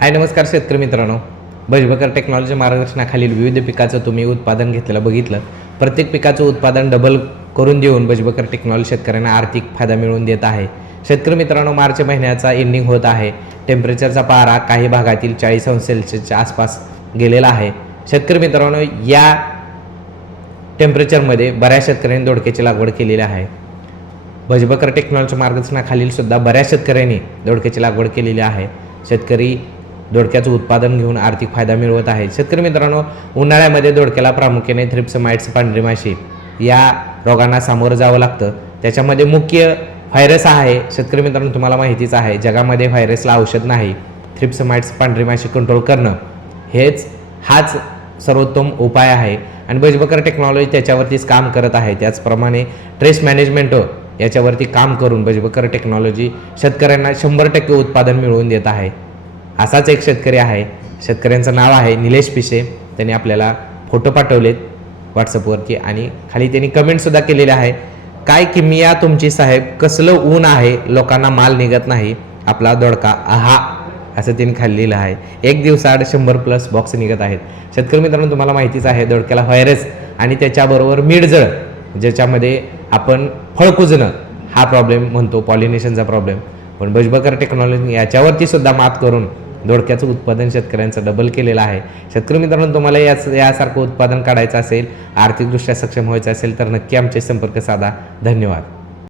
हाय नमस्कार शेतकरी मित्रांनो, भजबकर टेक्नॉलॉजी मार्गदर्शनाखालील विविध पिकाचं तुम्ही उत्पादन घेतलेलं बघितलं. प्रत्येक पिकाचं उत्पादन डबल करून देऊन भजबकर टेक्नॉलॉजी शेतकऱ्यांना आर्थिक फायदा मिळवून देत आहे. शेतकरी मित्रांनो, मार्च महिन्याचा एंडिंग होत आहे. टेम्परेचरचा पारा काही भागातील 40°C आसपास गेलेला आहे. शेतकरी मित्रांनो, या टेम्परेचरमध्ये बऱ्याच शेतकऱ्यांनी दोडक्याची लागवड केलेली आहे. भजबकर टेक्नॉलॉजी मार्गदर्शनाखालील सुद्धा बऱ्याच शेतकऱ्यांनी दोडक्याची लागवड केलेली आहे. शेतकरी दोडक्याचं उत्पादन घेऊन आर्थिक फायदा मिळवत आहे. शेतकरी मित्रांनो, उन्हाळ्यामध्ये दोडक्याला प्रामुख्याने थ्रिप्स, माइट्स, पांढरी माशी या रोगांना सामोरं जावं लागतं. त्याच्यामध्ये मुख्य व्हायरस आहे. शेतकरी मित्रांनो, तुम्हाला माहितीच आहे, जगामध्ये व्हायरसला औषध नाही. थ्रिप्स, माइट्स, पांढरी माशी कंट्रोल करणं हाच सर्वोत्तम उपाय आहे आणि भजबकर टेक्नॉलॉजी त्याच्यावरतीच काम करत आहे. त्याचप्रमाणे ट्रेस मॅनेजमेंट याच्यावरती काम करून भजबकर टेक्नॉलॉजी शेतकऱ्यांना 100% उत्पादन मिळवून देत आहे. असाच एक शेतकरी आहे. शेतकऱ्यांचं नाव आहे निलेश पिसे. त्यांनी आपल्याला फोटो पाठवलेत व्हॉट्सअपवरती आणि खाली त्यांनी कमेंटसुद्धा केलेले आहे. काय किमिया तुमची साहेब, कसलं ऊन आहे, लोकांना माल निघत नाही, आपला दोडका आहा, असं त्यांनी खाली लिहिलं आहे. एक दिवसाआड 100+ बॉक्स निघत आहेत. शेतकरी मित्रांनो, तुम्हाला माहितीच आहे, दोडक्याला व्हायरस आणि त्याच्याबरोबर मिडजळ, ज्याच्यामध्ये आपण फळ कुजणं हा प्रॉब्लेम म्हणतो, पॉलिनेशनचा प्रॉब्लेम. पण भजबकर टेक्नॉलॉजी याच्यावरती सुद्धा मात करून दोडक्याचं उत्पादन शेतकऱ्यांचं डबल केलेलं आहे. शेतकरी मित्रांनो, तुम्हाला यासारखं उत्पादन काढायचं असेल, आर्थिकदृष्ट्या सक्षम व्हायचं असेल तर नक्की आमचे संपर्क साधा. धन्यवाद.